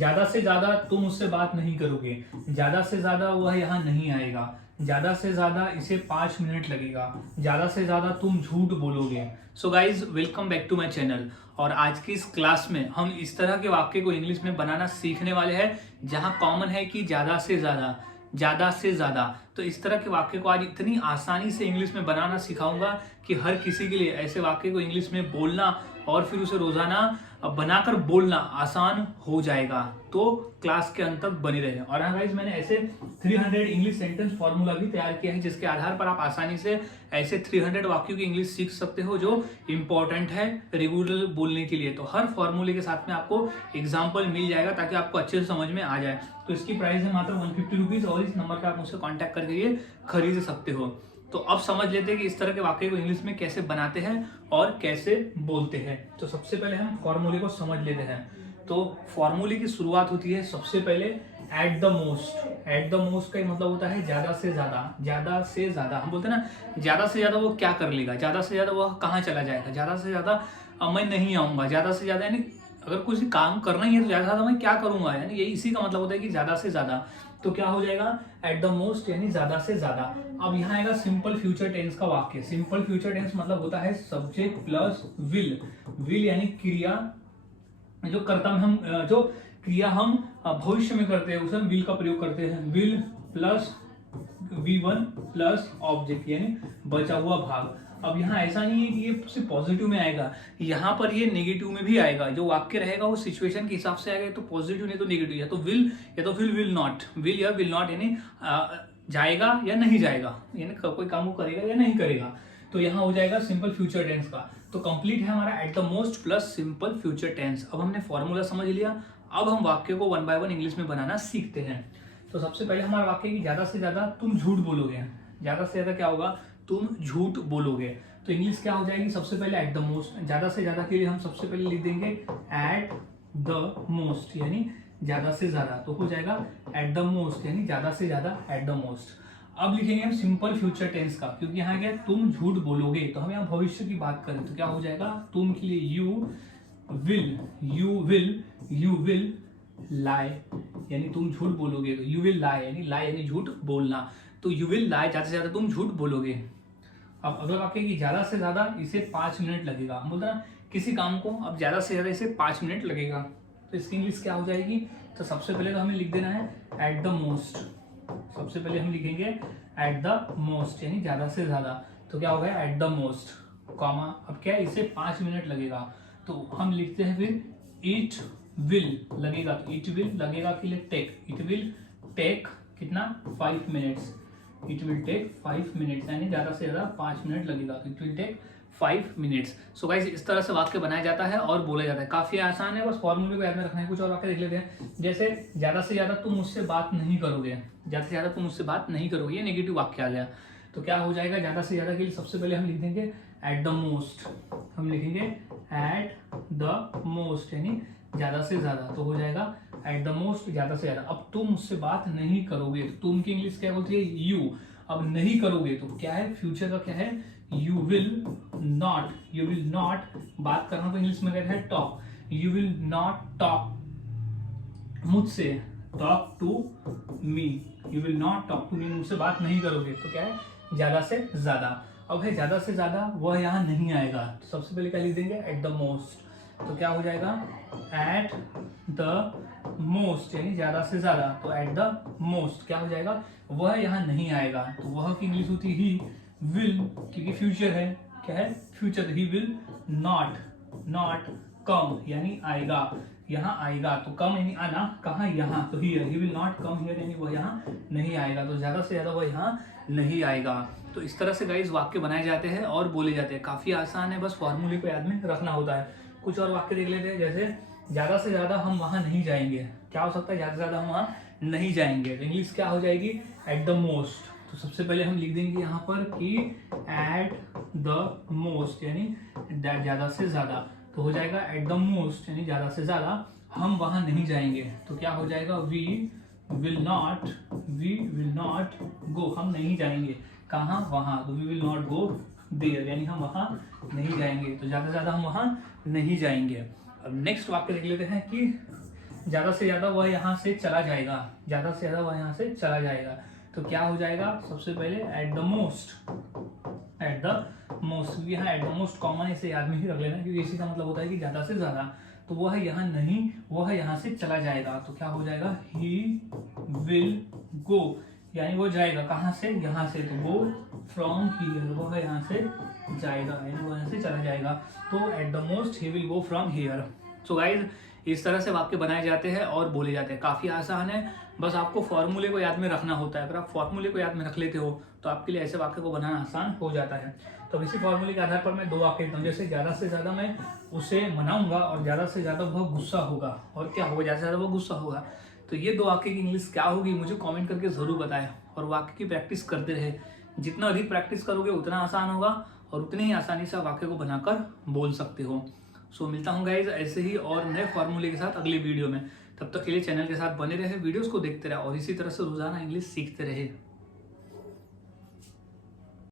ज्यादा से ज्यादा तुम उससे बात नहीं करोगे, ज्यादा से ज्यादा वह यहाँ नहीं आएगा, ज्यादा से ज्यादा इसे 5 मिनट लगेगा, ज्यादा से ज्यादा तुम झूठ बोलोगे। So guys, welcome back to my channel. और आज की इस क्लास में हम इस तरह के वाक्य को इंग्लिश में बनाना सीखने वाले हैं जहां कॉमन है कि ज्यादा से ज्यादा, ज्यादा से ज्यादा। तो इस तरह के वाक्य को आज इतनी आसानी से इंग्लिश में बनाना सिखाऊंगा कि हर किसी के लिए ऐसे वाक्य को इंग्लिश में बोलना और फिर उसे रोजाना बनाकर बोलना आसान हो जाएगा। तो क्लास के अंत तक बने रहे। और हाँ गाइस, मैंने ऐसे 300 इंग्लिश सेंटेंस फॉर्मूला भी तैयार किया है जिसके आधार पर आप आसानी से ऐसे 300 वाक्यों की इंग्लिश सीख सकते हो जो इंपॉर्टेंट है रेगुलर बोलने के लिए। तो हर फॉर्मूले के साथ में आपको एग्जाम्पल मिल जाएगा ताकि आपको अच्छे से समझ में आ जाए। तो इसकी प्राइस है मात्र 150 रुपीज और इस नंबर पर आप मुझसे कॉन्टैक्ट करके ये खरीद सकते हो। तो अब समझ लेते हैं कि इस तरह के वाक्य को इंग्लिश में कैसे बनाते हैं और कैसे बोलते हैं। तो सबसे पहले हम फॉर्मूले को समझ लेते हैं। तो फॉर्मूले की शुरुआत होती है सबसे पहले eight the most. Eight the most का मतलब होता है ज्यादा से ज्यादा, ज्यादा से ज्यादा। हम बोलते हैं ना ज्यादा से ज्यादा वो क्या कर लेगा, ज्यादा से ज्यादा वह कहाँ चला जाएगा, ज्यादा से ज्यादा मैं नहीं आऊंगा, ज्यादा से ज्यादा यानी अगर कुछ काम करना ही है तो ज्यादा से ज्यादा मैं क्या करूंगा, यानी यही इसी का मतलब होता है कि ज्यादा से ज्यादा। तो क्या हो जाएगा एट द मोस्ट यानी ज्यादा से ज्यादा। अब यहाँ आएगा सिंपल फ्यूचर टेंस का वाक्य। सिंपल फ्यूचर टेंस मतलब होता है सब्जेक्ट प्लस विल। विल यानी क्रिया, जो कर्ता हम जो क्रिया हम भविष्य में करते हैं उसे हम विल का प्रयोग करते हैं। Will plus V1 plus object यानी बचा हुआ भाग। अब यहाँ ऐसा नहीं है कि ये सिर्फ पॉजिटिव में आएगा, यहाँ पर ये नेगेटिव में भी आएगा। जो वाक्य रहेगा वो सिचुएशन के हिसाब से आएगा, तो पॉजिटिव नहीं तो नेगेटिव, या तो विल या तो फिर विल नॉट। विल या विल नॉट यानी जाएगा या नहीं जाएगा, यानी कोई काम को करेगा या नहीं करेगा। तो यहाँ हो जाएगा सिंपल फ्यूचर टेंस का। तो कंप्लीट है हमारा at the most plus simple future tense. अब हमने फॉर्मूला समझ लिया, अब हम वाक्य को 1 by 1 इंग्लिश में बनाना सीखते हैं। तो सबसे पहले हमारा वाक्य की ज्यादा से ज्यादा तुम झूठ बोलोगे। ज्यादा से ज्यादा क्या होगा, तुम झूठ बोलोगे। तो इंग्लिश क्या हो जाएगी, सबसे पहले एट द मोस्ट। ज्यादा से ज्यादा के लिए हम सबसे पहले लिख देंगे एट द मोस्ट यानी ज्यादा से ज्यादा। तो हो जाएगा एट द मोस्ट यानी ज्यादा से ज्यादा एट द मोस्ट। अब लिखेंगे हम सिंपल फ्यूचर टेंस का, क्योंकि यहाँ क्या तुम झूठ बोलोगे, तो हम यहाँ भविष्य की बात करें तो क्या हो जाएगा, तुम के लिए यू विल लाई यानी तुम झूठ बोलोगे। तो यू विल लाई यानी झूठ बोलना। तो यू विल लाई ज्यादा से ज्यादा तुम झूठ बोलोगे। अब अगला वाक्य की ज्यादा से ज्यादा इसे 5 मिनट लगेगा। हम बोलते हैं किसी काम को अब ज्यादा से ज्यादा इसे 5 मिनट लगेगा, तो इसकी इंग्लिश क्या हो जाएगी। तो सबसे पहले तो हमें लिख देना है एट द मोस्ट। सबसे पहले हम लिखेंगे एट द मोस्ट यानी ज्यादा से ज्यादा। तो क्या हो गया एट द मोस्ट कॉमा। अब क्या इसे 5 मिनट लगेगा, तो हम लिखते हैं फिर इट विल लगेगा। तो इट विल लगेगा के लिए टेक। इट विल टेक कितना 5 minutes. It will take 5 minutes यानी ज्यादा से ज्यादा 5 मिनट लगेगा। तो it will take 5 minutes. So guys, इस तरह से वाक्य बनाया जाता है और बोला जाता है। काफी आसान है, बस फॉर्मूले को याद में रखना है। कुछ और वाक्य देख लेते हैं, जैसे ज्यादा से ज्यादा तुम मुझसे बात नहीं करोगे। ज्यादा से ज्यादा तुम मुझसे बात नहीं करोगे, ये नेगेटिव वाक्य आ गया। तो क्या हो जाएगा ज्यादा से ज्यादा के लिए सबसे पहले हम लिख देंगे एट द मोस्ट। हम लिखेंगे एट द मोस्ट यानी ज्यादा से ज्यादा। तो हो जाएगा एट द मोस्ट ज्यादा से ज्यादा। अब तुम मुझसे बात नहीं करोगे, तो तुम की इंग्लिश क्या बोलती है यू। अब नहीं करोगे तो क्या है, फ्यूचर का क्या है, you will not. You will not बात करना तो इंग्लिश में कहते हैं talk. You will not talk मुझसे, talk to me. You will not talk to me, मुझसे बात नहीं करोगे। तो क्या है ज्यादा से ज्यादा। अब है ज्यादा से ज्यादा वह यहाँ नहीं आएगा, तो सबसे पहले क्या लिख देंगे एट द मोस्ट। तो क्या हो जाएगा एट द मोस्ट यानी ज्यादा से ज्यादा। तो एट द मोस्ट क्या हो जाएगा, वह यहाँ नहीं आएगा। तो वह की इंग्लिश होती ही विल, क्योंकि फ्यूचर है, क्या है future. He will not come यानी आएगा, यहाँ आएगा। तो कम यानी आना, कहाँ यहाँ, तो here. He will not come here यानी वह यहाँ नहीं आएगा। तो ज्यादा से ज्यादा वह यहाँ नहीं आएगा। तो इस तरह से गाइस वाक्य बनाए जाते हैं और बोले जाते हैं। काफी आसान है, बस फॉर्मूले को याद में रखना होता है। कुछ और वाक्य देख लेते हैं, जैसे ज्यादा से ज्यादा हम वहां नहीं जाएंगे। क्या हो सकता है, ज्यादा से ज्यादा हम वहां नहीं जाएंगे। तो इंग्लिश क्या हो जाएगी एट द मोस्ट। तो सबसे पहले हम लिख देंगे यहाँ पर कि एट द मोस्ट यानी ज्यादा से ज्यादा। तो हो जाएगा एट द मोस्ट यानी ज्यादा से ज्यादा हम वहां नहीं जाएंगे। तो क्या हो जाएगा वी विल नॉट गो। हम नहीं जाएंगे कहाँ, वहां। तो we will not go there यानी हम वहां नहीं जाएंगे। तो ज्यादा से ज्यादा हम वहां नहीं जाएंगे। अब नेक्स्ट वाक्य देख लेते हैं कि ज़्यादा से ज़्यादा वह यहाँ से चला जाएगा, ज़्यादा से ज़्यादा वह यहाँ से चला जाएगा। तो क्या हो जाएगा, सबसे पहले eight the most, eight the most, यहाँ एट द मोस्ट कॉमन इसे याद में ही रख लेना, क्योंकि इसी का मतलब होता है कि ज़्यादा से ज़्यादा। तो वह यहाँ नहीं, वह यहाँ से चला जाएगा। तो क्या हो जाएगा, ही विल गो, यानी वो जाएगा कहाँ से, यहाँ से। तो गो फ्रॉम हियर, वह यहाँ से जाएगा, यानी वो यहाँ से चला जाएगा। तो eight the most he will go from here. So guys, इस तरह से वाक्य बनाए जाते हैं और बोले जाते हैं। काफ़ी आसान है, बस आपको फॉर्मूले को याद में रखना होता है। अगर आप फॉर्मूले को याद में रख लेते हो तो आपके लिए ऐसे वाक्य को बनाना आसान हो जाता है। तो इसी फॉर्मूले के आधार पर मैं 2 वाक्य देता हूँ। जैसे ज़्यादा से ज़्यादा मैं उसे मनाऊंगा और ज़्यादा से ज़्यादा वह गुस्सा होगा। और क्या होगा, ज़्यादा से ज़्यादा वह गुस्सा होगा। तो ये 2 वाक्य की इंग्लिश क्या होगी मुझे कमेंट करके ज़रूर बताएं। और वाक्य की प्रैक्टिस करते रहे, जितना अधिक प्रैक्टिस करोगे उतना आसान होगा और उतनी ही आसानी से वाक्य को बनाकर बोल सकते हो। सो मिलता हूँ गाइज ऐसे ही और नए फॉर्मूले के साथ अगली वीडियो में। तब तक के लिए चैनल के साथ बने रहे, वीडियोस को देखते रहे और इसी तरह से रोजाना इंग्लिश सीखते रहे।